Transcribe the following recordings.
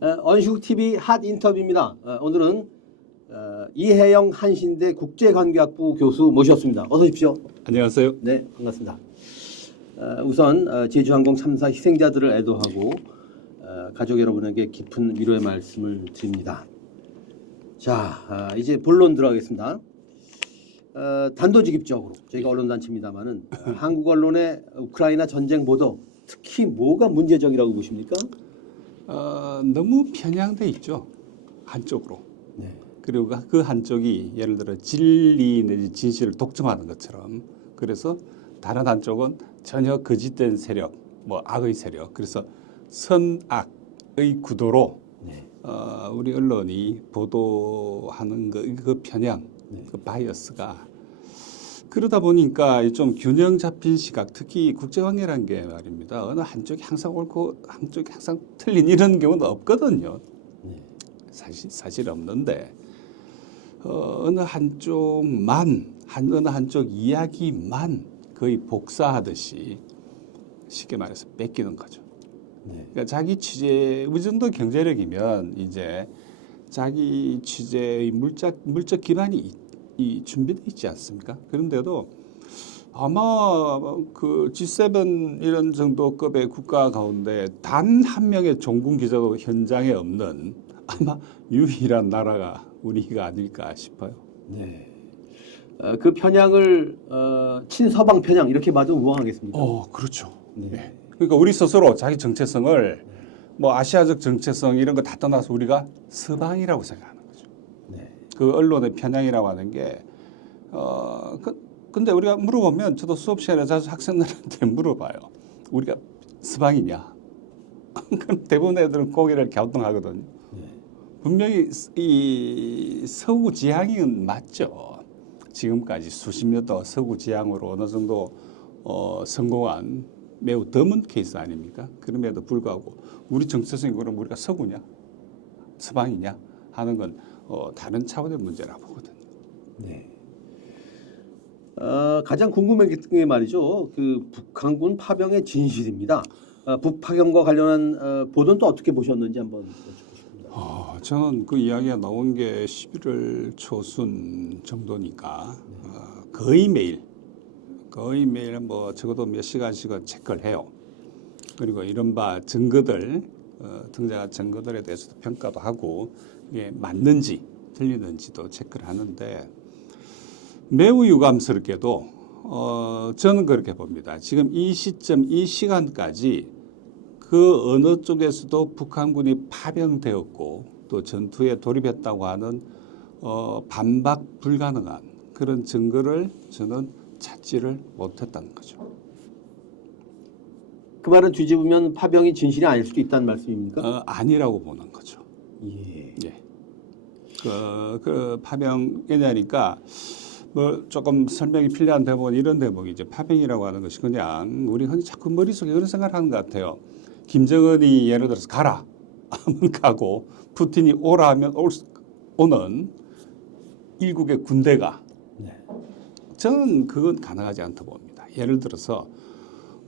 언슈 TV 핫 인터뷰입니다. 오늘은 이혜영 한신대 국제관계학부 교수 모셨습니다. 어서 오십시오. 안녕하세요. 네, 반갑습니다. 우선 제주항공 참사 희생자들을 애도하고 가족 여러분에게 깊은 위로의 말씀을 드립니다. 자, 이제 본론 들어가겠습니다. 단도직입적으로 저희가 언론단체입니다만은 한국 언론의 우크라이나 전쟁 보도 특히 뭐가 문제적이라고 보십니까? 너무 편향돼 있죠. 한쪽으로. 네. 그리고 그 한쪽이 예를 들어 진리 내지 진실을 독점하는 것처럼, 그래서 다른 한쪽은 전혀 거짓된 세력, 뭐 악의 세력, 그래서 선악의 구도로 네. 우리 언론이 보도하는 그 편향, 네. 그 바이어스가, 그러다 보니까 좀 균형 잡힌 시각, 특히 국제관계라는 게 말입니다. 어느 한쪽이 항상 옳고 한쪽이 항상 틀린 이런 경우는 없거든요. 네. 사실 없는데 어느 한쪽만, 어느 한쪽 이야기만 거의 복사하듯이 쉽게 말해서 뺏기는 거죠. 네. 그러니까 자기 취재, 이 정도 경제력이면 이제 자기 취재의 물적 기반이 준비되어 있지 않습니까? 그런데도 아마 그 G7 이런 정도급의 국가 가운데 단 한 명의 종군 기자도 현장에 없는 아마 유일한 나라가 우리가 아닐까 싶어요. 네. 그 편향을 친서방 편향 이렇게 봐도 무방하겠습니까? 그렇죠. 네. 네. 그러니까 우리 스스로 자기 정체성을 뭐 아시아적 정체성 이런 거 다 떠나서 우리가 서방이라고 생각하는 거죠. 네. 그 언론의 편향이라고 하는 게 근데 우리가 물어보면, 저도 수업 시간에 자주 학생들한테 물어봐요. 우리가 서방이냐? 그럼 대부분 애들은 고개를 갸우뚱하거든요. 네. 분명히 이 서구 지향은 맞죠. 지금까지 수십 년도 서구 지향으로 어느 정도 성공한 매우 드문 케이스 아닙니까? 그럼에도 불구하고 우리 정체성이 그럼 우리가 서구냐, 서방이냐 하는 건 다른 차원의 문제라고 보거든요. 네. 가장 궁금했던 게 말이죠. 그 북한군 파병의 진실입니다. 북파병과 관련한 보도는 또 어떻게 보셨는지 한번 여쭙고 싶습니다. 저는 그 이야기가 나온 게 11월 초순 정도니까 거의 매일 뭐 적어도 몇 시간씩은 체크를 해요. 그리고 이른바 증거들, 등장한 증거들에 대해서도 평가도 하고 이게 맞는지 틀리는지도 체크를 하는데, 매우 유감스럽게도 저는 그렇게 봅니다. 지금 이 시점, 이 시간까지 그 어느 쪽에서도 북한군이 파병되었고 또 전투에 돌입했다고 하는 반박 불가능한 그런 증거를 저는 찾지를 못했다는 거죠. 그 말은 뒤집으면 파병이 진실이 아닐 수도 있다는 말씀입니까? 아니라고 보는 거죠. 예. 예. 그 파병 왜냐니까 뭐 조금 설명이 필요한 대목은 이런 대목이죠. 파병이라고 하는 것이 그냥 우리 흔히 자꾸 머릿속에 그런 생각을 하는 것 같아요. 김정은이 예를 들어서 가라 하면 가고, 푸틴이 오라 하면 오는 일국의 군대가, 네. 저는 그건 가능하지 않다고 봅니다. 예를 들어서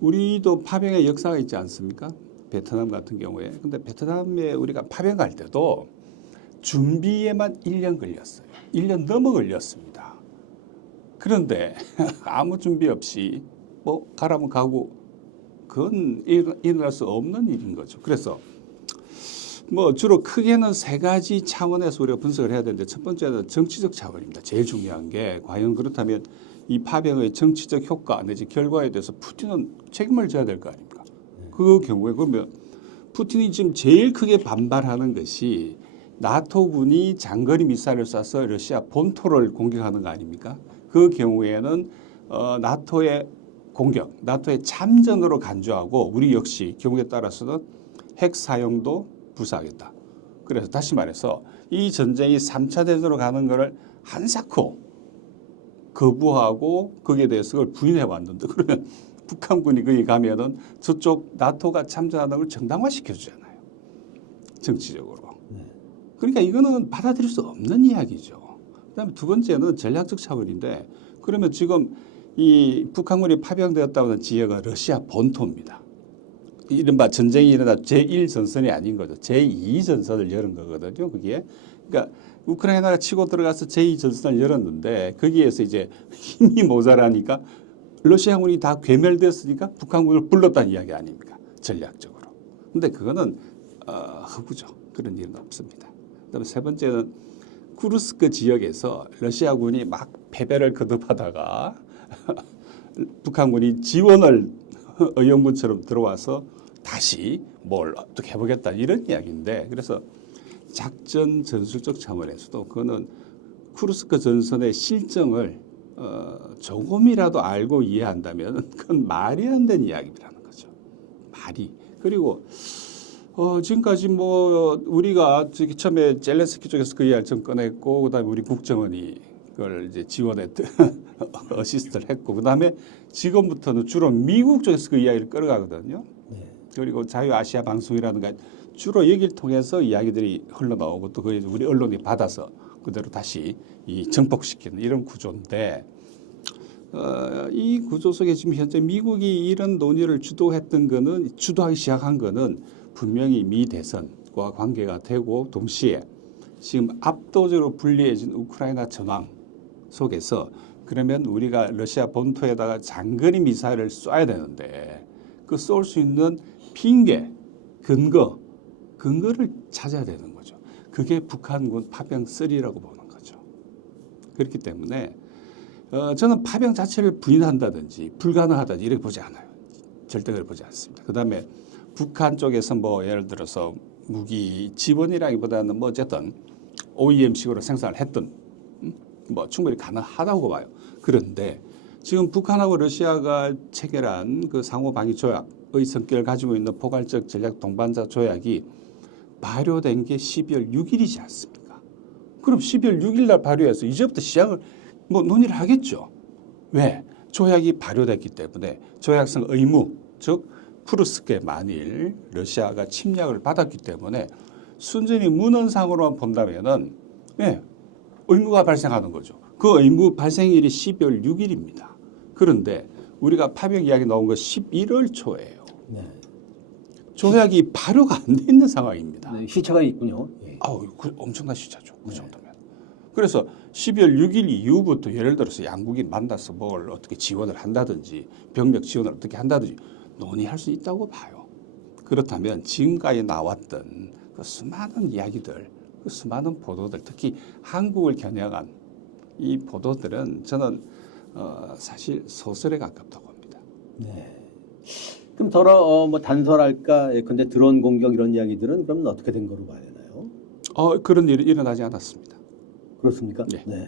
우리도 파병의 역사가 있지 않습니까? 베트남 같은 경우에. 근데 베트남에 우리가 파병 갈 때도 준비에만 1년 걸렸어요. 1년 넘어 걸렸습니다. 그런데 아무 준비 없이 뭐 가라면 가고, 그건 일어날 수 없는 일인 거죠. 그래서 뭐 주로 크게는 세 가지 차원에서 우리가 분석을 해야 되는데, 첫 번째는 정치적 차원입니다. 제일 중요한 게, 과연 그렇다면 이 파병의 정치적 효과 내지 결과에 대해서 푸틴은 책임을 져야 될 거 아닙니까? 그 경우에 그러면 푸틴이 지금 제일 크게 반발하는 것이 나토군이 장거리 미사일을 쏴서 러시아 본토를 공격하는 거 아닙니까? 그 경우에는 나토의 공격, 나토의 참전으로 간주하고, 우리 역시 경우에 따라서는 핵 사용도 불사하겠다. 그래서 다시 말해서 이 전쟁이 3차 대전으로 가는 것을 한사코 거부하고 거기에 대해서 그걸 부인해 왔는데, 그러면 북한군이 거기 가면은 저쪽 나토가 참전하는 걸 정당화시켜 주잖아요. 정치적으로. 그러니까 이거는 받아들일 수 없는 이야기죠. 그다음에 두 번째는 전략적 차원인데, 그러면 지금 이 북한군이 파병되었다고 하는 지역은 러시아 본토입니다. 이른바 전쟁이 일어나 제1전선이 아닌 거죠. 제2전선을 열은 거거든요. 그게. 그러니까 우크라이나가 치고 들어가서 제2전선을 열었는데 거기에서 이제 힘이 모자라니까 러시아군이 다 괴멸됐으니까 북한군을 불렀다는 이야기 아닙니까? 전략적으로. 근데 그거는 허구죠. 그런 일은 없습니다. 그다음에 세 번째는 쿠르스크 지역에서 러시아군이 막 패배를 거듭하다가 북한군이 지원을 의용군처럼 들어와서 다시 뭘 어떻게 해보겠다 이런 이야기인데 그래서 작전 전술적 차원에서도 그거는 쿠르스크 전선의 실정을 조금이라도 알고 이해한다면 그건 말이 안 되는 이야기라는 거죠. 말이. 그리고 지금까지 뭐 우리가 저기 처음에 젤렌스키 쪽에서 그 이야기를 좀 꺼냈고 그다음에 우리 국정원이 그걸 이제 지원했던 어시스트를 했고 그다음에 지금부터는 주로 미국 쪽에서 그 이야기를 끌어가거든요. 네. 그리고 자유아시아 방송이라든가 주로 여기를 통해서 이야기들이 흘러나오고 또 그 우리 언론이 받아서 그대로 다시 이 정복시키는 이런 구조인데 이 구조 속에 지금 현재 미국이 이런 논의를 주도하기 시작한 거는 분명히 미 대선과 관계가 되고 동시에 지금 압도적으로 불리해진 우크라이나 전황 속에서 그러면 우리가 러시아 본토에다가 장거리 미사일을 쏴야 되는데 그 쏠 수 있는 핑계, 근거를 찾아야 되는 거죠. 그게 북한군 파병 3라고 보는 거죠. 그렇기 때문에 저는 파병 자체를 부인한다든지 불가능하다든지 이렇게 보지 않아요. 절대 그렇게 보지 않습니다. 그다음에 북한 쪽에서 뭐 예를 들어서 무기 지원이라기보다는 뭐 어쨌든 OEM식으로 생산을 했던 뭐 충분히 가능하다고 봐요. 그런데 지금 북한하고 러시아가 체결한 그 상호 방위 조약의 성격을 가지고 있는 포괄적 전략 동반자 조약이 발효된 게 12월 6일이지 않습니까? 그럼 12월 6일 날 발효해서 이제부터 시작을 뭐 논의를 하겠죠. 왜? 조약이 발효됐기 때문에 조약성 의무, 즉 쿠르스크에 만일 러시아가 침략을 받았기 때문에 순전히 문헌상으로만 본다면은 의무가 발생하는 거죠. 그 의무 발생일이 12월 6일입니다. 그런데 우리가 파병 이야기 나온 거 11월 초예요. 네. 조약이 발효가 안 돼 있는 상황입니다. 네, 시차가 있군요. 예. 엄청난 시차죠. 그 정도면. 그래서 12월 6일 이후부터 예를 들어서 양국이 만나서 뭘 어떻게 지원을 한다든지 병력 지원을 어떻게 한다든지 논의할 수 있다고 봐요. 그렇다면 지금까지 나왔던 그 수많은 이야기들, 그 수많은 보도들, 특히 한국을 겨냥한 이 보도들은 저는 사실 소설에 가깝다고 봅니다. 네. 그럼 더러 뭐 단설할까? 예컨대 드론 공격 이런 이야기들은 그러면 어떻게 된 거로 봐야 되나요? 그런 일이 일어나지 않았습니다. 그렇습니까? 네. 네.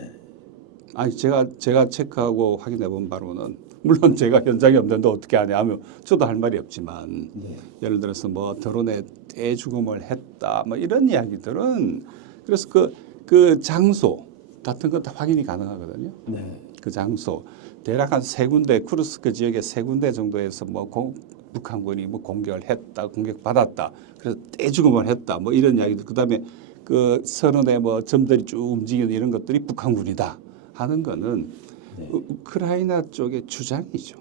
아니 제가 체크하고 확인해 본 바로는 물론 제가 현장에 없는데 어떻게 하냐 하면 저도 할 말이 없지만 네. 예를 들어서 뭐 드론에 떼 죽음을 했다 뭐 이런 이야기들은 그래서 그 장소 같은 건 다 확인이 가능하거든요. 네. 그 장소 대략 한 3군데 쿠르스크 지역에 3군데 정도에서 뭐 북한군이 뭐 공격을 했다, 공격받았다, 그래서 떼 죽음을 했다 뭐 이런 이야기들 그다음에 그 선언에 뭐 점들이 쭉 움직이는 이런 것들이 북한군이다 하는 거는 네. 우크라이나 쪽의 주장이죠.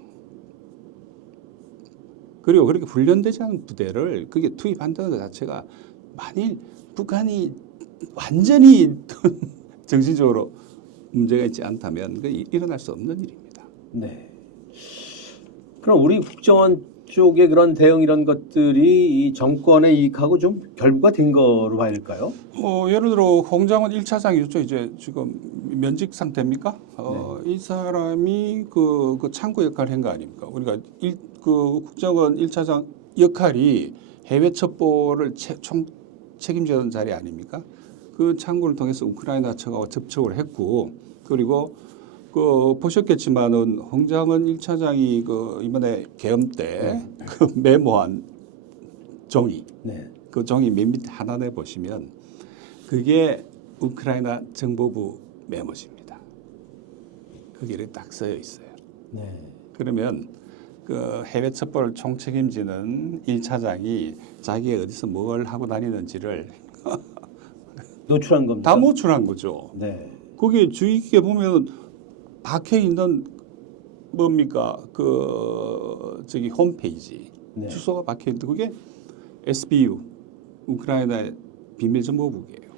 그리고 그렇게 훈련되지 않은 부대를 그게 투입한다는 것 자체가 만일 북한이 완전히 정신적으로 문제가 있지 않다면 그 일어날 수 없는 일입니다. 네. 그럼 우리 국정원 쪽의 그런 대응 이런 것들이 이 정권에 이익하고 좀 결부가 된 거로 봐야 될까요? 예를 들어 홍장원 1차장이었죠. 이제 지금 면직 상태입니까? 이 사람이 그 창구 역할을 한 거 아닙니까? 우리가 그 국정원 1차장 역할이 해외 첩보를 책임지는 자리 아닙니까? 그 창구를 통해서 우크라이나 측하고 접촉을 했고 그리고 그 보셨겠지만은 홍장원 1차장이 그 이번에 계엄 때 그 메모한 종이 네. 그 종이 맨 밑에 하단에 보시면 그게 우크라이나 정보부 메모지입니다. 거기에 이렇게 딱 써여 있어요. 네. 그러면 그 해외 첩보를 총책임지는 1차장이 자기가 어디서 뭘 하고 다니는지를 노출한 겁니다. 다 노출한 거죠. 네. 거기에 주의 깊게 보면 박혀 있는 뭡니까 그 저기 홈페이지 네. 주소가 박혀 있는데 그게 SBU 우크라이나의 비밀정보국이에요.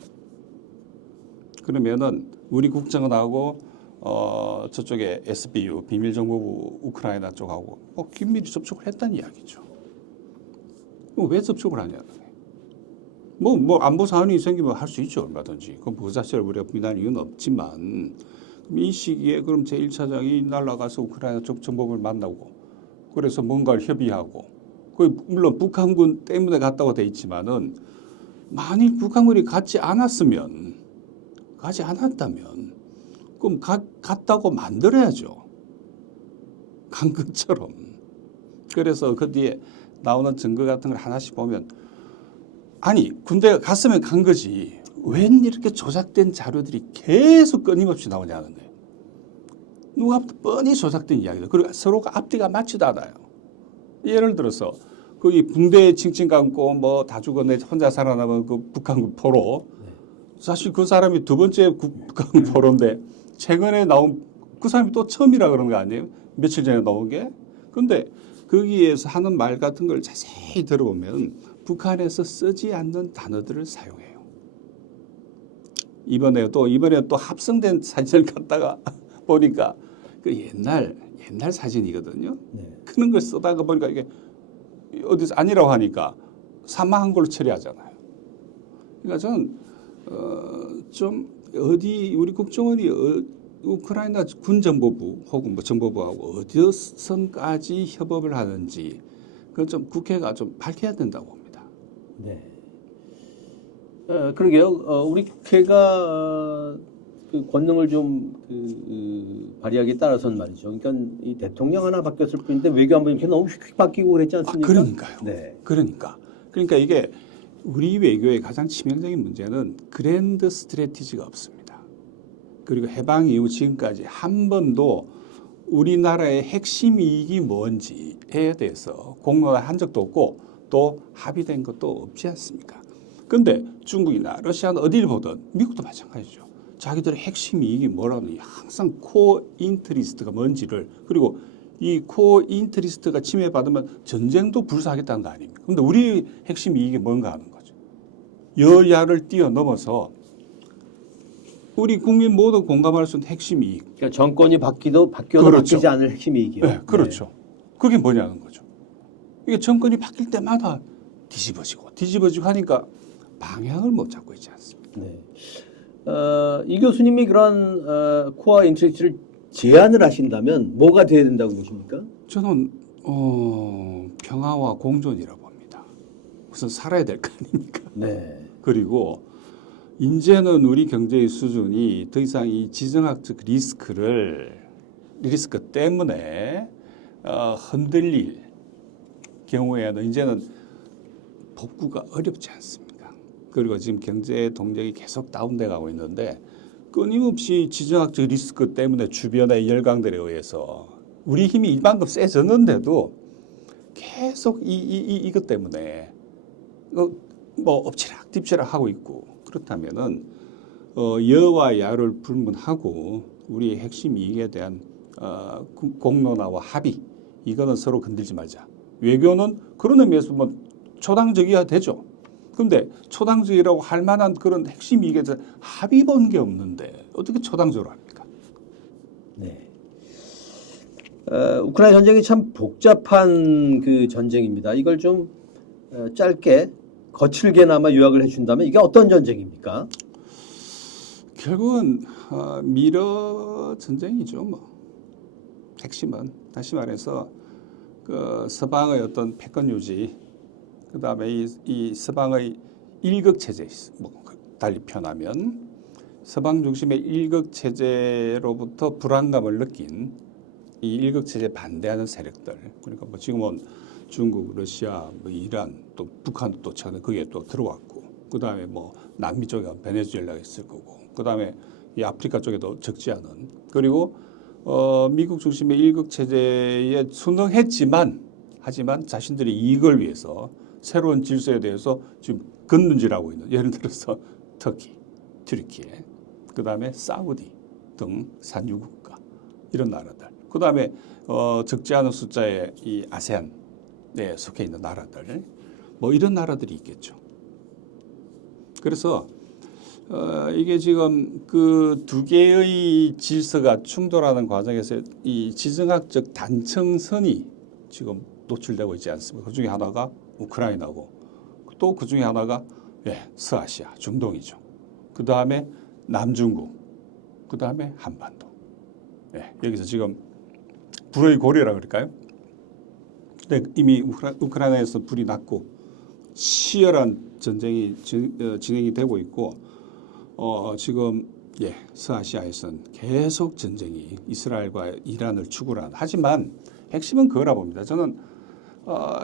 그러면은 우리 국정원하고 저쪽에 SBU 비밀정보부 우크라이나 쪽하고 긴밀히 접촉을 했다는 이야기죠. 왜 접촉을 하냐는 거예요. 뭐 안보 사안이 생기면 할 수 있죠, 얼마든지. 그 자체를 우리가 부인할 이유는 없지만 이 시기에 그럼 제1차장이 날아가서 우크라이나 쪽 정보를 만나고 그래서 뭔가를 협의하고 물론 북한군 때문에 갔다고 돼 있지만은 만일 북한군이 가지 않았다면 그럼 갔다고 만들어야죠. 간 것처럼. 그래서 그 뒤에 나오는 증거 같은 걸 하나씩 보면 아니 군대가 갔으면 간 거지 웬 이렇게 조작된 자료들이 계속 끊임없이 나오냐는 거예요. 누가 뻔히 조작된 이야기들. 그리고 서로가 앞뒤가 맞지도 않아요. 예를 들어서 거기 붕대에 칭칭 감고 뭐 다 죽었네 혼자 살아남은 그 북한군 포로 사실 그 사람이 두 번째 북한군 포로인데 최근에 나온 그 사람이 또 처음이라 그런 거 아니에요? 며칠 전에 나온 게. 근데 거기에서 하는 말 같은 걸 자세히 들어보면 북한에서 쓰지 않는 단어들을 사용해요. 이번에 또 합성된 사진을 갖다가 보니까 그 옛날 사진이거든요. 네. 그런 걸 쓰다가 보니까 이게 어디서 아니라고 하니까 사망한 걸로 처리하잖아요. 그러니까 저는 좀 어디 우리 국정원이 우크라이나 군정보부 혹은 뭐 정보부하고 어디 선까지 협업을 하는지 그건 좀 국회가 좀 밝혀야 된다고 봅니다. 네. 그러게요. 우리 국회가 그 권능을 좀 발휘하기에 따라서는 말이죠. 그러니까 이 대통령 하나 바뀌었을 뿐인데 외교안보 이렇게 너무 휙휙 바뀌고 그랬지 않습니까? 그러니까요. 네. 그러니까 이게 우리 외교의 가장 치명적인 문제는 그랜드 스트래티지가 없습니다. 그리고 해방 이후 지금까지 한 번도 우리나라의 핵심 이익이 뭔지에 대해서 공론화한 적도 없고 또 합의된 것도 없지 않습니까? 그런데 중국이나 러시아는 어디를 보든 미국도 마찬가지죠. 자기들의 핵심 이익이 뭐라는 항상 코어 인트리스트가 뭔지를 그리고 이 코어 인트리스트가 침해받으면 전쟁도 불사하겠다는 거 아닙니까? 그런데 우리 핵심 이익이 뭔가 하는 거죠. 여야를 뛰어넘어서 우리 국민 모두 공감할 수 있는 핵심 이익. 그러니까 정권이 바뀌어도 그렇죠. 바뀌지 않을 핵심 이익이요. 네, 그렇죠. 그게 뭐냐는 거죠. 이게 정권이 바뀔 때마다 뒤집어지고 하니까 방향을 못 잡고 있지 않습니까? 네. 이 교수님이 그런 코어 인트리스트를 제안을 하신다면 뭐가 돼야 된다고 보십니까? 저는 평화와 공존이라고 봅니다. 우선 살아야 될 거 아닙니까? 네. 그리고 이제는 우리 경제의 수준이 더 이상 이 지정학적 리스크 때문에 흔들릴 경우에는 이제는 복구가 어렵지 않습니까? 그리고 지금 경제 동력이 계속 다운돼 가고 있는데 끊임없이 지정학적 리스크 때문에 주변의 열강들에 의해서 우리 힘이 이만큼 세졌는데도 계속 이것 때문에 뭐 엎치락 뒤치락 하고 있고 그렇다면은 여와 야를 불문하고 우리의 핵심 이익에 대한 공론화와 합의 이거는 서로 건들지 말자. 외교는 그런 의미에서 뭐 초당적이어야 되죠. 그런데 초당적이라고 할 만한 그런 핵심 이익에 대해서 합의 본 게 없는데 어떻게 초당적으로 합니까? 네. 우크라이나 전쟁이 참 복잡한 그 전쟁입니다. 이걸 좀 짧게 거칠게나마 요약을 해준다면 이게 어떤 전쟁입니까? 결국은 미러 전쟁이죠. 뭐 핵심은 다시 말해서 그 서방의 어떤 패권 유지, 그 다음에 이 서방의 일극 체제, 뭐 달리 표현하면 서방 중심의 일극 체제로부터 불안감을 느낀 이 일극 체제 반대하는 세력들, 그러니까 뭐 지금은 중국, 러시아, 뭐 이란, 또 북한도 또 최근에 거기에 또 들어왔고, 그 다음에 뭐 남미 쪽에 베네수엘라가 있을 거고, 그 다음에 이 아프리카 쪽에도 적지 않은, 그리고 미국 중심의 일극 체제에 순응했지만 하지만 자신들의 이익을 위해서 새로운 질서에 대해서 지금 걷는질하고 있는, 예를 들어서 터키, 튀르키예, 그 다음에 사우디 등 산유국가 이런 나라들, 그 다음에 적지 않은 숫자의 이 아세안 네, 속해 있는 나라들, 뭐 이런 나라들이 있겠죠. 그래서 이게 지금 그 두 개의 질서가 충돌하는 과정에서 이 지정학적 단청선이 지금 노출되고 있지 않습니까? 그 중에 하나가 우크라이나고 또 그 중에 하나가 서아시아, 중동이죠. 그 다음에 남중국, 그 다음에 한반도. 여기서 지금 불의 고리라 그럴까요? 근데 이미 우크라이나에서 불이 났고 치열한 전쟁이 진행이 되고 있고 지금 서아시아에서는 계속 전쟁이 이스라엘과 이란을 축으로 하는. 하지만 핵심은 그거라 봅니다. 저는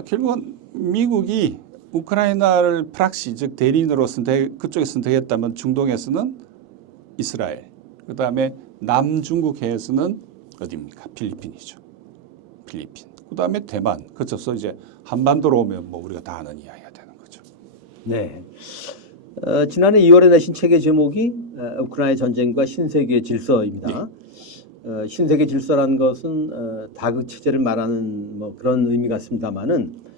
결국은 미국이 우크라이나를 프락시 즉 대리인으로 그쪽에 선택했다면 중동에서는 이스라엘, 그 다음에 남중국해에서는 어디입니까? 필리핀이죠. 필리핀. 그 다음에 대만. 그쳐서 이제 한반도로 오면 뭐 우리가 다 아는 이야기가 되는 거죠. 네. 지난해 2월에 내신 책의 제목이 우크라이나 전쟁과 신세계의 질서입니다. 신세계 질서라는 것은 다그 체제를 말하는 뭐 그런 의미 같습니다만은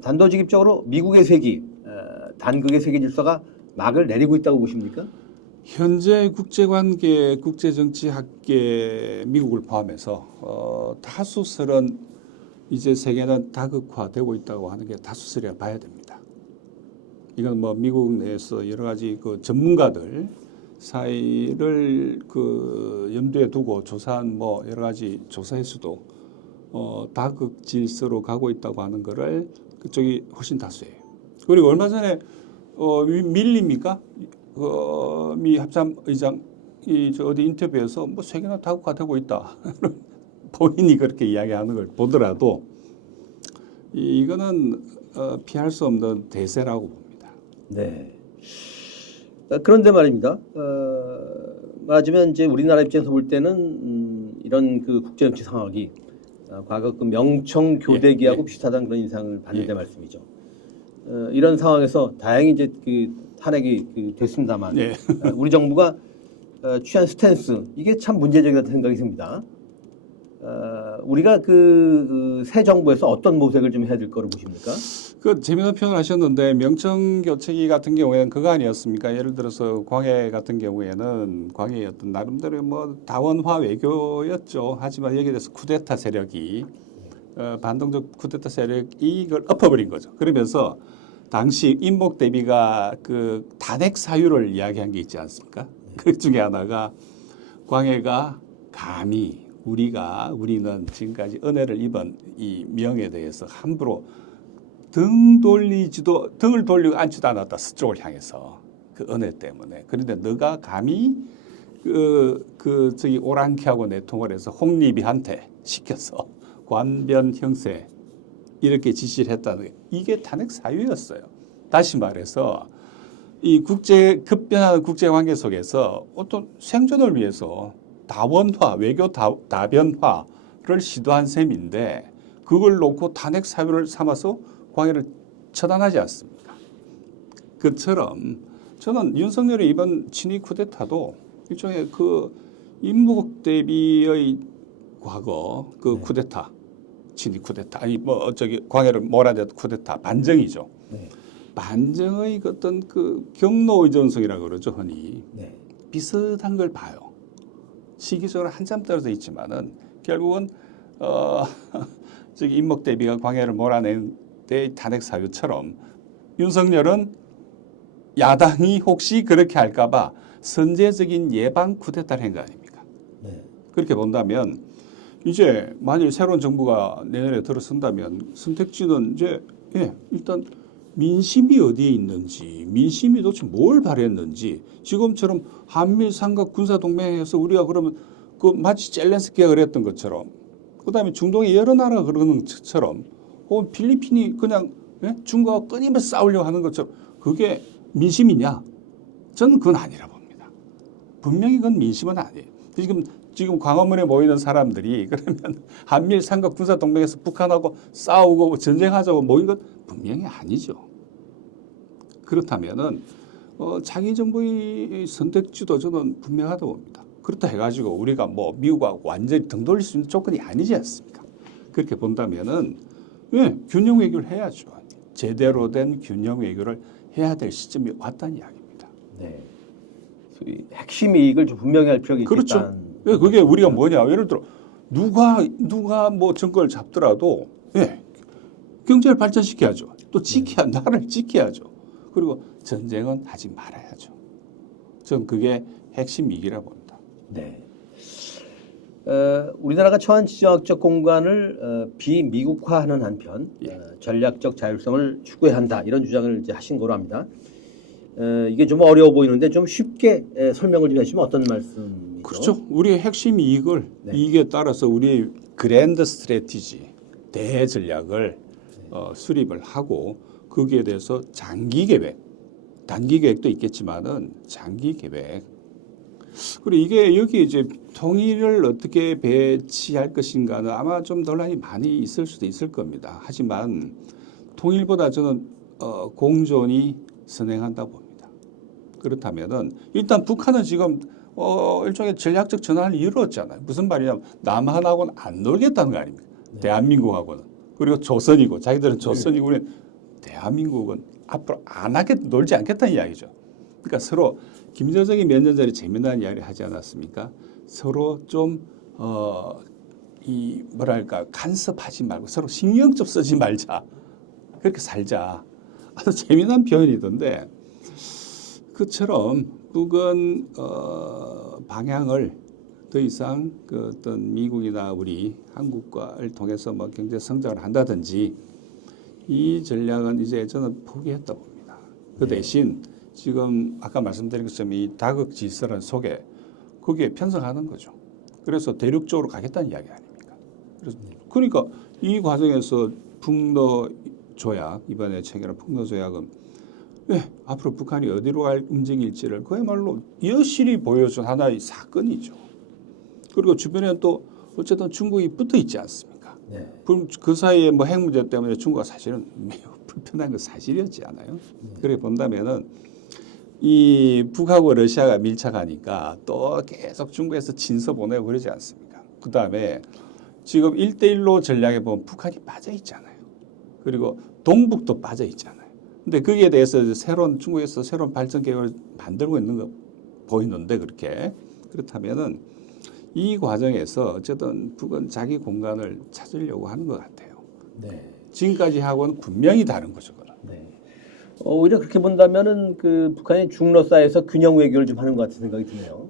단도직입적으로 미국의 세기, 단극의 세계 질서가 막을 내리고 있다고 보십니까? 현재 국제관계, 국제정치학계 미국을 포함해서 다수설은 이제 세계는 다극화되고 있다고 하는 게 다수설이라 봐야 됩니다. 이건 뭐 미국 내에서 여러 가지 그 전문가들 사이를 그 염두에 두고 조사한 뭐 여러 가지 조사에서도 다극 질서로 가고 있다고 하는 거를 그쪽이 훨씬 다수예요. 그리고 얼마 전에 밀립니까? 미 합참 의장 저 어디 인터뷰에서 뭐 세계는 다극화되고 있다. 본인이 그렇게 이야기하는 걸 보더라도 이거는 피할 수 없는 대세라고 봅니다. 네. 그런데 말입니다. 말하자면 이제 우리나라 입장에서 볼 때는 이런 그 국제정치 상황이 과거 그 명청 교대기하고 비슷하다는 그런 인상을 받는데 말씀이죠. 이런 상황에서 다행히 이제 그 탄핵이 됐습니다만 우리 정부가 취한 스탠스 이게 참 문제적이라는 생각이 듭니다. 우리가 새 정부에서 어떤 모색을 좀 해야 될 거로 보십니까? 그 재미있는 표현을 하셨는데 명청교체기 같은 경우에는 그거 아니었습니까? 예를 들어서 광해 같은 경우에는 광해의 어떤 나름대로 뭐 다원화 외교였죠. 하지만 여기에 대해서 쿠데타 세력이 반동적 쿠데타 세력이 이걸 엎어버린 거죠. 그러면서 당시 임목 대비가 그 탄핵 사유를 이야기한 게 있지 않습니까? 그 중에 하나가 광해가 감히 우리는 지금까지 은혜를 입은 이 명에 대해서 함부로 등을 돌리고 앉지도 않았다. 서쪽을 향해서 그 은혜 때문에. 그런데 너가 감히 저기 오랑캐하고 내통을 해서 홍리비한테 시켜서 관변 형세 이렇게 지시를 했다는 게 이게 탄핵 사유였어요. 다시 말해서 이 급변하는 국제 관계 속에서 어떤 생존을 위해서 다원화, 외교 다변화를 시도한 셈인데 그걸 놓고 탄핵 사유를 삼아서 광해를 처단하지 않습니까? 그처럼 저는 윤석열의 이번 친위 쿠데타도 일종의 그 임무국 대비의 과거 그 쿠데타, 친위 쿠데타, 아니 뭐 저기 광해를 몰아냈던 쿠데타 반정이죠. 반정의 어떤 그 경로 의존성이라고 그러죠, 흔히. 비슷한 걸 봐요. 시기적으로 한참 떨어져 있지만은 결국은 저기 임목 대비가 광해를 몰아낸 때 탄핵 사유처럼 윤석열은 야당이 혹시 그렇게 할까봐 선제적인 예방 쿠데타를 한 거 아닙니까? 그렇게 본다면 이제 만일 새로운 정부가 내년에 들어선다면 선택지는 이제 일단 민심이 어디에 있는지, 민심이 도대체 뭘 바랬는지, 지금처럼 한미 삼각 군사 동맹에서 우리가 그러면 그 마치 젤렌스키가 그랬던 것처럼, 그다음에 중동의 여러 나라가 그러는 것처럼, 혹은 필리핀이 그냥 중국하고 끊임없이 싸우려고 하는 것처럼 그게 민심이냐? 저는 그건 아니라 봅니다. 분명히 그건 민심은 아니에요. 지금 광화문에 모이는 사람들이 그러면 한미일 삼각 군사 동맹에서 북한하고 싸우고 전쟁하자고 모인 건 분명히 아니죠. 그렇다면은 자기 정부의 선택지도 저는 분명하다고 봅니다. 그렇다 해가지고 우리가 뭐 미국하고 완전히 등 돌릴 수 있는 조건이 아니지 않습니까? 그렇게 본다면은 예, 균형 외교를 해야죠. 제대로 된 균형 외교를 해야 될 시점이 왔다는 이야기입니다. 네. 소위 핵심 이익을 좀 분명히 할 필요가 있겠다. 그렇죠. 예, 그게 우리가 뭐냐? 예를 들어 누가 뭐 정권을 잡더라도 예, 경제를 발전시켜야죠. 또 나라를 지켜야죠. 그리고 전쟁은 하지 말아야죠. 전 그게 핵심 이익이라 봅니다. 네. 우리나라가 처한 지정학적 공간을 비미국화하는 한편 전략적 자율성을 추구해야 한다 이런 주장을 이제 하신 거로 합니다. 이게 좀 어려워 보이는데 좀 쉽게 설명을 좀 해주시면 어떤 말씀이죠? 그렇죠. 우리의 핵심 이익을 네. 이익에 따라서 우리의 그랜드 스트래티지 대전략을 수립을 하고 거기에 대해서 장기 계획, 단기 계획도 있겠지만은 장기 계획. 그리고 이게 여기 이제 통일을 어떻게 배치할 것인가는 아마 좀 논란이 많이 있을 수도 있을 겁니다. 하지만 통일보다 저는 공존이 선행한다고 봅니다. 그렇다면은 일단 북한은 지금 일종의 전략적 전환을 이루었잖아요. 무슨 말이냐면 남한하고는 안 놀겠다는 거 아닙니까? 네. 대한민국하고는. 그리고 조선이고 자기들은 조선이고 우리는 대한민국은 앞으로 놀지 않겠다는 이야기죠. 그러니까 서로 김여정이 몇 년 전에 재미난 이야기를 하지 않았습니까? 서로 좀 뭐랄까 간섭하지 말고 서로 신경 좀 쓰지 말자. 그렇게 살자. 아주 재미난 표현이던데 그처럼 북은 방향을 더 이상 그 어떤 미국이나 우리 한국과를 통해서 뭐 경제 성장을 한다든지 이 전략은 이제 저는 포기했다 봅니다. 그 대신 지금 아까 말씀드린 것처럼 이 다극 질서란 속에 거기에 편성하는 거죠. 그래서 대륙 쪽으로 가겠다는 이야기 아닙니까? 그러니까 이 과정에서 북러 조약 이번에 체결한 북러 조약은 앞으로 북한이 어디로 갈 움직일지를 그야말로 여실히 보여준 하나의 사건이죠. 그리고 주변에 또 어쨌든 중국이 붙어 있지 않습니까? 네. 그 사이에 뭐 핵 문제 때문에 중국가 사실은 매우 불편한 건 사실이었지 않아요? 그렇게 본다면은 이 북하고 러시아가 밀착하니까 또 계속 중국에서 진서 보내고 그러지 않습니까? 그 다음에 지금 1대1로 전략에 보면 북한이 빠져 있잖아요. 그리고 동북도 빠져 있잖아요. 근데 거기에 대해서 중국에서 새로운 발전 계획을 만들고 있는 거 보이는데 그렇다면은 이 과정에서 어쨌든 북은 자기 공간을 찾으려고 하는 것 같아요. 네. 지금까지 하고는 분명히 다른 거죠. 네. 오히려 그렇게 본다면은 그 북한이 중러사에서 균형 외교를 좀 하는 것 같은 생각이 드네요.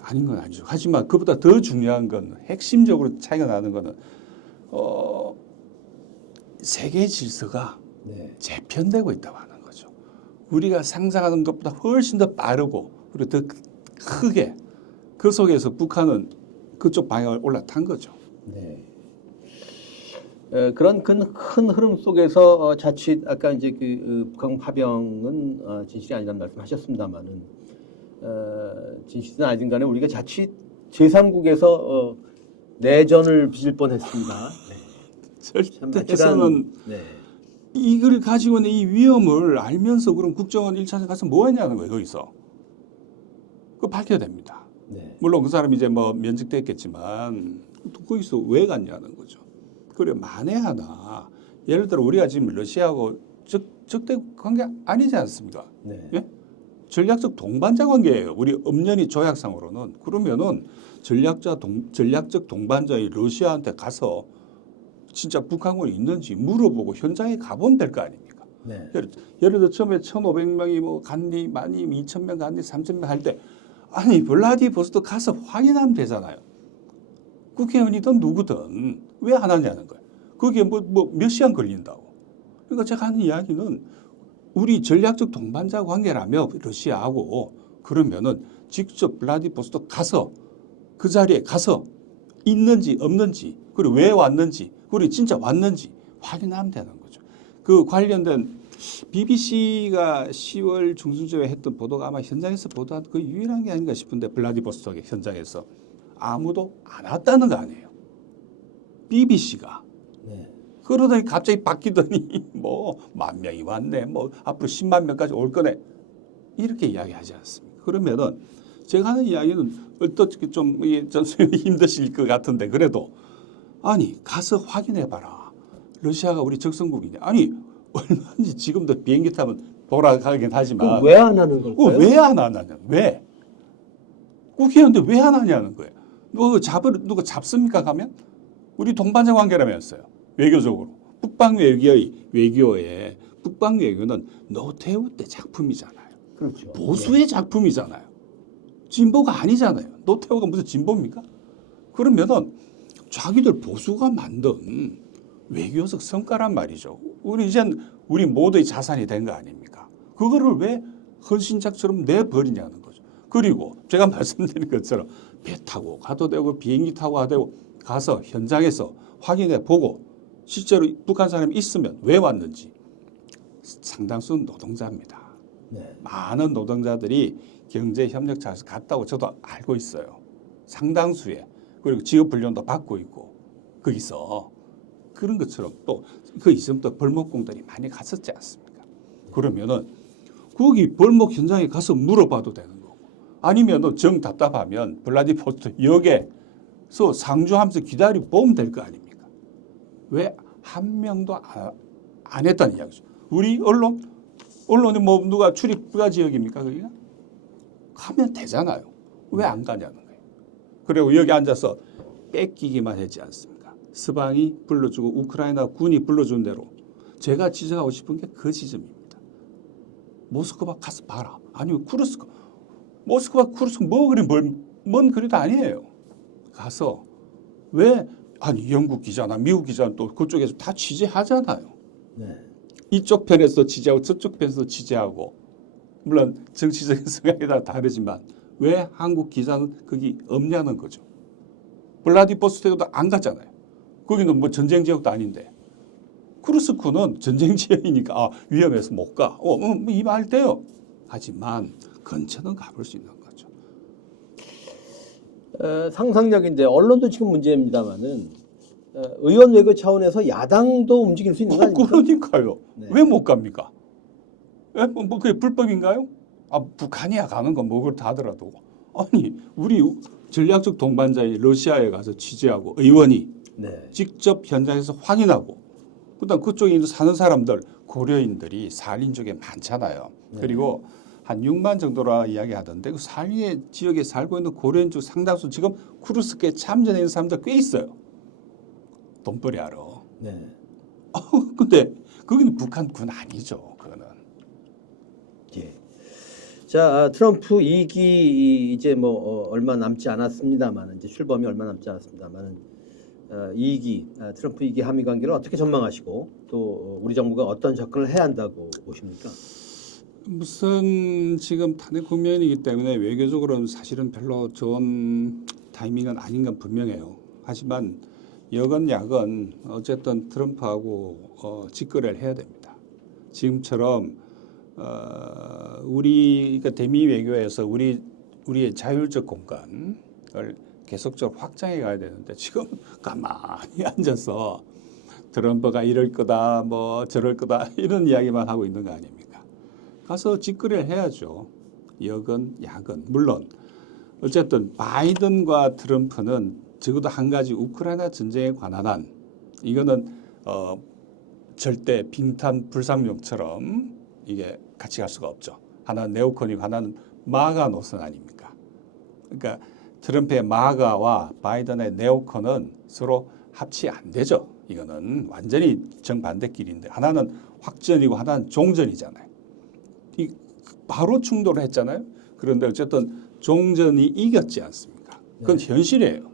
아닌 건 아니죠. 하지만 그보다 더 중요한 건 핵심적으로 차이가 나는 거는 세계 질서가 재편되고 있다고 하는 거죠. 우리가 상상하는 것보다 훨씬 더 빠르고 그리고 더 크게 그 속에서 북한은 그쪽 방향을 올라탄 거죠. 네. 그런 큰 흐름 속에서 자칫 아까 이제 그 북한 파병은 진실이 아니라는 말씀하셨습니다만은 진실은 아닌 간에 우리가 자칫 제3국에서 내전을 빚을 뻔했습니다. 절대에서는 이걸 가지고 있는 이 위험을 알면서 그럼 국정원 1차선 가서 뭐 했냐는 거예요. 거기서. 그거 밝혀야 됩니다. 네. 물론 그 사람이 이제 뭐 면직됐겠지만 거기서 왜 갔냐는 거죠. 그래 만에 하나 예를 들어 우리가 지금 러시아하고 적대 관계 아니지 않습니까? 네. 예? 전략적 동반자 관계예요. 우리 엄연히 조약상으로는. 그러면은 전략적 동반자의 러시아한테 가서 진짜 북한군이 있는지 물어보고 현장에 가보면 될 거 아닙니까? 네. 예를 들어 처음에 1,500명이 뭐 간디 많이 2,000명 간디 3,000명 할 때 아니 블라디보스토크 가서 확인하면 되잖아요. 국회의원이든 누구든 왜 안 하냐는 거예요. 그게 뭐 몇 시간 걸린다고. 그러니까 제가 하는 이야기는 우리 전략적 동반자 관계라며 러시아하고 그러면은 직접 블라디보스토크 가서 그 자리에 가서 있는지 없는지 그리고 왜 왔는지 그리고 진짜 왔는지 확인하면 되는 거죠. 그 관련된 BBC가 10월 중순쯤에 했던 보도가 아마 현장에서 보도한 그 유일한 게 아닌가 싶은데 블라디보스토크 현장에서 아무도 안 왔다는 거 아니에요. BBC가. 네. 그러더니 갑자기 바뀌더니 뭐 10,000명이 왔네. 뭐 앞으로 10만 명까지 올 거네. 이렇게 이야기하지 않습니까? 그러면은 제가 하는 이야기는 어떻게 좀 힘드실 것 같은데 그래도 아니 가서 확인해 봐라. 러시아가 우리 적성국이냐? 아니 얼마든지 지금도 비행기 타면 돌아가긴 하지만 왜 안 하는 걸까요? 왜 안 하느냐? 왜? 국회의원들 왜 안 하냐는 거예요. 누가 잡습니까 가면? 우리 동반자 관계라면서요. 외교적으로. 외교에 북방 외교는 노태우 때 작품이잖아요. 그렇죠. 보수의 작품이잖아요. 진보가 아니잖아요. 노태우가 무슨 진보입니까? 그러면은 자기들 보수가 만든 외교적 성과란 말이죠. 우리 모두의 자산이 된 거 아닙니까? 그거를 왜 헌신작처럼 내버리냐는 거죠. 그리고 제가 말씀드린 것처럼 배 타고 가도 되고 비행기 타고 가도 되고 가서 현장에서 확인해 보고 실제로 북한 사람이 있으면 왜 왔는지 상당수는 노동자입니다. 네. 많은 노동자들이 경제협력차에서 갔다고 저도 알고 있어요. 상당수의. 그리고 직업훈련도 받고 있고 거기서 그런 것처럼 또 그 있으면 벌목공들이 많이 갔었지 않습니까? 그러면은 거기 벌목 현장에 가서 물어봐도 되는 거고 아니면은 정 답답하면 블라디보스토크 역에서 상주하면서 기다리고 보면 될 거 아닙니까? 왜 한 명도 안 했다는 이야기죠. 우리 언론이 뭐 누가 출입 불가 지역입니까? 거기가? 가면 되잖아요. 왜 안 가냐는 거예요. 그리고 여기 앉아서 뺏기기만 했지 않습니까? 서방이 불러주고 우크라이나 군이 불러준 대로 제가 지적하고 싶은 게 그 지점입니다. 모스크바 가서 봐라. 아니면 모스크바 쿠르스크 뭐 그리 먼 거리도 아니에요. 가서 왜 아니 영국 기자나 미국 기자는 또 그쪽에서 다 취재하잖아요. 네. 이쪽 편에서 취재하고 저쪽 편에서 취재하고 물론 정치적인 성향이 다 다르지만 왜 한국 기자는 거기 없냐는 거죠. 블라디보스토크도 안 갔잖아요. 거기는 뭐 전쟁 지역도 아닌데 쿠르스크는 전쟁 지역이니까 위험해서 못 가. 이말 돼요. 하지만 근처는 가볼 수 있는 거죠. 상상력인데 언론도 지금 문제입니다만은 의원 외교 차원에서 야당도 움직일 수 있는 거 아닙니까? 그러니까요. 네. 왜 못 갑니까? 뭐 그게 불법인가요? 북한이야 가는 건 뭐 그렇다 하더라도 아니 우리 전략적 동반자인 러시아에 가서 취재하고 의원이 네. 직접 현장에서 확인하고 그다음 그쪽에 사는 사람들 고려인들이 살인 쪽에 많잖아요. 네. 그리고 한 6만 정도라 이야기하던데 그 살인의 지역에 살고 있는 고려인 중 상당수 지금 쿠르스크에 참전해 있는 사람들 꽤 있어요. 돈벌이 하러. 네. 근데 거기는 북한군 아니죠. 그거는. 예. 자, 트럼프 2기 이제 뭐 얼마 남지 않았습니다만 이제 출범이 얼마 남지 않았습니다만 2기 트럼프 2기 한미 관계를 어떻게 전망하시고 또 우리 정부가 어떤 접근을 해야 한다고 보십니까? 무슨 지금 탄핵 국면이기 때문에 외교적으로는 사실은 별로 좋은 타이밍은 아닌 건 분명해요. 하지만 여건 야건 어쨌든 트럼프하고 직거래를 해야 됩니다. 지금처럼 그러니까 대미 외교에서 우리의 자율적 공간을 계속적으로 확장해 가야 되는데 지금 가만히 앉아서 트럼프가 이럴 거다 뭐 저럴 거다 이런 이야기만 하고 있는 거 아닙니까? 가서 직거래를 해야죠. 여건 야건. 물론 어쨌든 바이든과 트럼프는 적어도 한 가지 우크라이나 전쟁에 관한 한 이거는 절대 빙탄 불상용처럼 이게 같이 갈 수가 없죠. 하나는 네오콘이고 하나는 마가 노선 아닙니까? 그러니까 트럼프의 마가와 바이든의 네오콘은 서로 합치 안 되죠. 이거는 완전히 정반대 길인데 하나는 확전이고 하나는 종전이잖아요. 바로 충돌을 했잖아요. 그런데 어쨌든 종전이 이겼지 않습니까? 그건 네. 현실이에요.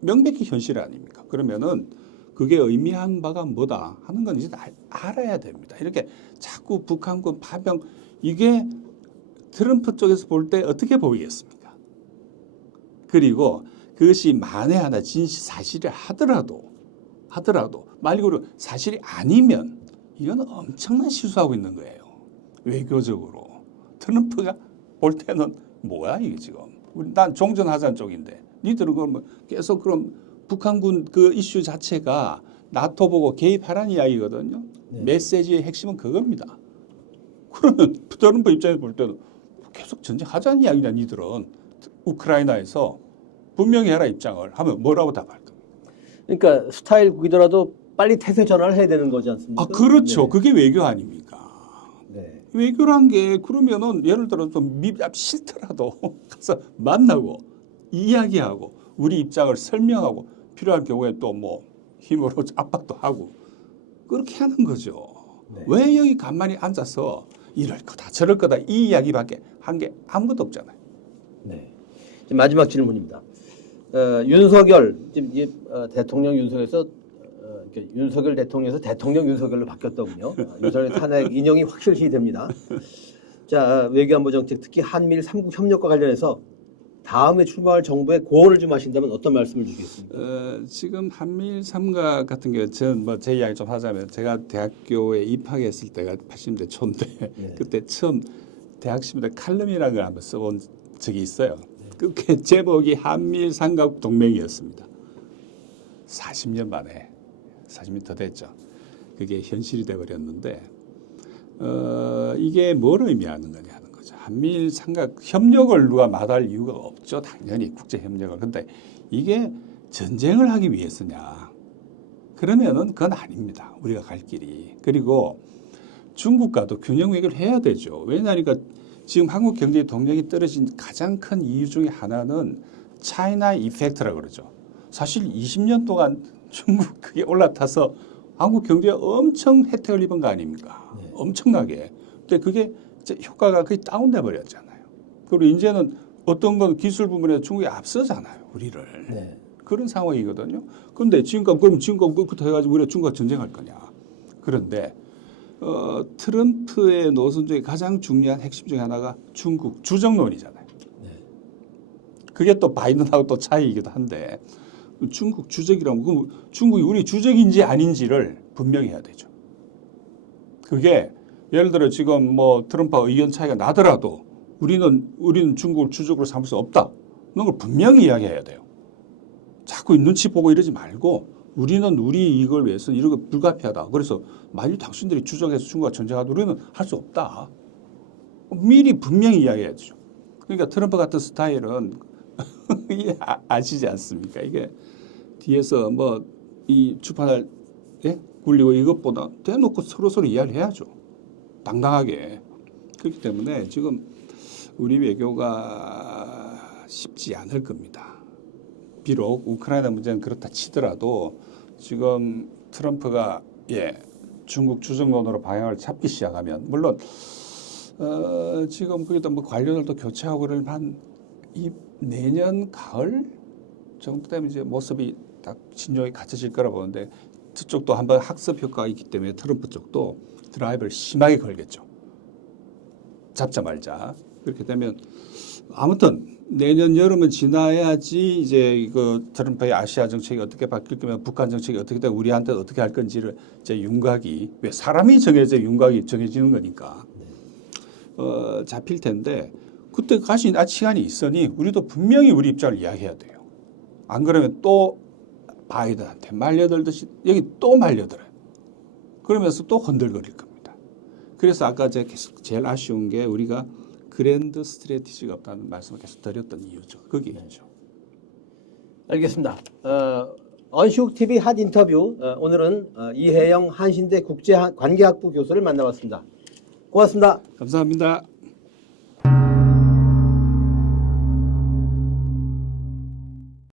명백히 현실 아닙니까? 그러면은 그게 의미한 바가 뭐다 하는 건 이제 알아야 됩니다. 이렇게 자꾸 북한군 파병 이게 트럼프 쪽에서 볼 때 어떻게 보이겠습니까? 그리고 그것이 만에 하나 사실이 하더라도 말 그대로 사실이 아니면 이건 엄청난 실수하고 있는 거예요. 외교적으로. 트럼프가 볼 때는 뭐야 이게 지금. 난 종전하자는 쪽인데 니들은 그럼 계속 그럼 북한군 그 이슈 자체가 나토 보고 개입하라는 이야기거든요. 네. 메시지의 핵심은 그겁니다. 그러면 트럼프 입장에서 볼 때는 계속 전쟁하자는 이야기냐 니들은 우크라이나에서 분명히 해라 입장을 하면 뭐라고 답할 겁니까? 그러니까 스타일 국이더라도 빨리 태세 전환을 해야 되는 거지 않습니까? 아, 그렇죠. 네. 그게 외교 아닙니까? 네. 외교란 게 그러면은 예를 들어 좀 싫더라도 가서 만나고 이야기하고 우리 입장을 설명하고 필요할 경우에 또 뭐 힘으로 압박도 하고 그렇게 하는 거죠. 네. 왜 여기 가만히 앉아서 이럴 거다 저럴 거다 이 이야기밖에 한 게 아무것도 없잖아요. 네. 지금 마지막 질문입니다. 윤석열 지금 이제 대통령 윤석열에서 윤석열 대통령에서 대통령 윤석열로 바뀌었더군요. 윤석열 탄핵 인용이 확실시 됩니다. 자, 외교안보 정책 특히 한미일 3국 협력과 관련해서 다음에 출마할 정부에 고언을 좀 하신다면 어떤 말씀을 주시겠습니까? 지금 한미일 삼각 같은 경우 저는 뭐 제 이야기 좀 하자면 제가 대학교에 입학했을 때가 80년대 초인데 네. 그때 처음 대학 시절 칼럼이라는 걸 한번 써본 적이 있어요. 그 제목이 한미일 삼각 동맹이었습니다. 40년 만에 40년 더 됐죠. 그게 현실이 돼버렸는데 이게 뭘 의미하는 거냐 하는 거죠. 한미일 삼각 협력을 누가 마다할 이유가 없죠. 당연히 국제 협력을. 근데 이게 전쟁을 하기 위해서냐? 그러면은 그건 아닙니다. 우리가 갈 길이. 그리고 중국과도 균형 외교를 해야 되죠. 왜냐하니까 지금 한국 경제 동력이 떨어진 가장 큰 이유 중에 하나는 차이나 이펙트라고 그러죠. 사실 20년 동안 중국 그게 올라타서 한국 경제가 엄청 혜택을 입은 거 아닙니까? 네. 엄청나게. 근데 그게 이제 효과가 거의 다운돼 버렸잖아요. 그리고 이제는 어떤 건 기술 부분에 중국이 앞서잖아요, 우리를. 네. 그런 상황이거든요. 그런데 지금까지 그부터 해가지고 우리가 중국과 전쟁할 거냐? 그런데 트럼프의 노선 중에 가장 중요한 핵심 중에 하나가 중국 주적론이잖아요. 네. 그게 또 바이든하고 또 차이이기도 한데 중국 주적이라면 그럼 중국이 우리 주적인지 아닌지를 분명히 해야 되죠. 그게 예를 들어 지금 뭐 트럼프와 의견 차이가 나더라도 우리는 중국을 주적으로 삼을 수 없다. 그런 걸 분명히 이야기해야 돼요. 자꾸 눈치 보고 이러지 말고 우리는 우리 이걸 위해서 이런 거 불가피하다. 그래서 만일 당신들이 주적해서 중국과 전쟁하도 우리는 할 수 없다. 미리 분명히 이야기해야 되죠. 그러니까 트럼프 같은 스타일은 아시지 않습니까? 이게 뒤에서 뭐 이 주판을 굴리고 이것보다 대놓고 서로 이야기를 해야죠. 당당하게. 그렇기 때문에 지금 우리 외교가 쉽지 않을 겁니다. 비록 우크라이나 문제는 그렇다 치더라도 지금 트럼프가 중국 주적론으로 방향을 잡기 시작하면 물론 지금 거기다 뭐 관료들도 교체하고 그러면 내년 가을 정도 되면 이제 모습이 딱 진정이 갖춰질 거라 보는데 저쪽도 한번 학습 효과가 있기 때문에 트럼프 쪽도 드라이브를 심하게 걸겠죠. 잡자 말자. 그렇게 되면 아무튼 내년 여름은 지나야지 이제 이거 트럼프의 아시아 정책이 어떻게 바뀔 거면 북한 정책이 어떻게 되고 우리한테 어떻게 할 건지를 이제 윤곽이 왜 사람이 정해져 윤곽이 정해지는 거니까 잡힐 텐데 그때까지 아직 시간이 있으니 우리도 분명히 우리 입장을 이야기해야 돼요. 안 그러면 또 바이든한테 말려들듯이 여기 또 말려들어요. 그러면서 또 흔들거릴 겁니다. 그래서 아까 제가 계속 제일 아쉬운 게 우리가 그랜드 스트래티지가 없다는 말씀을 계속 드렸던 이유죠. 그게 있죠. 알겠습니다. 언시국 TV 핫 인터뷰 오늘은 이혜영 한신대 국제관계학부 교수를 만나봤습니다. 고맙습니다. 감사합니다.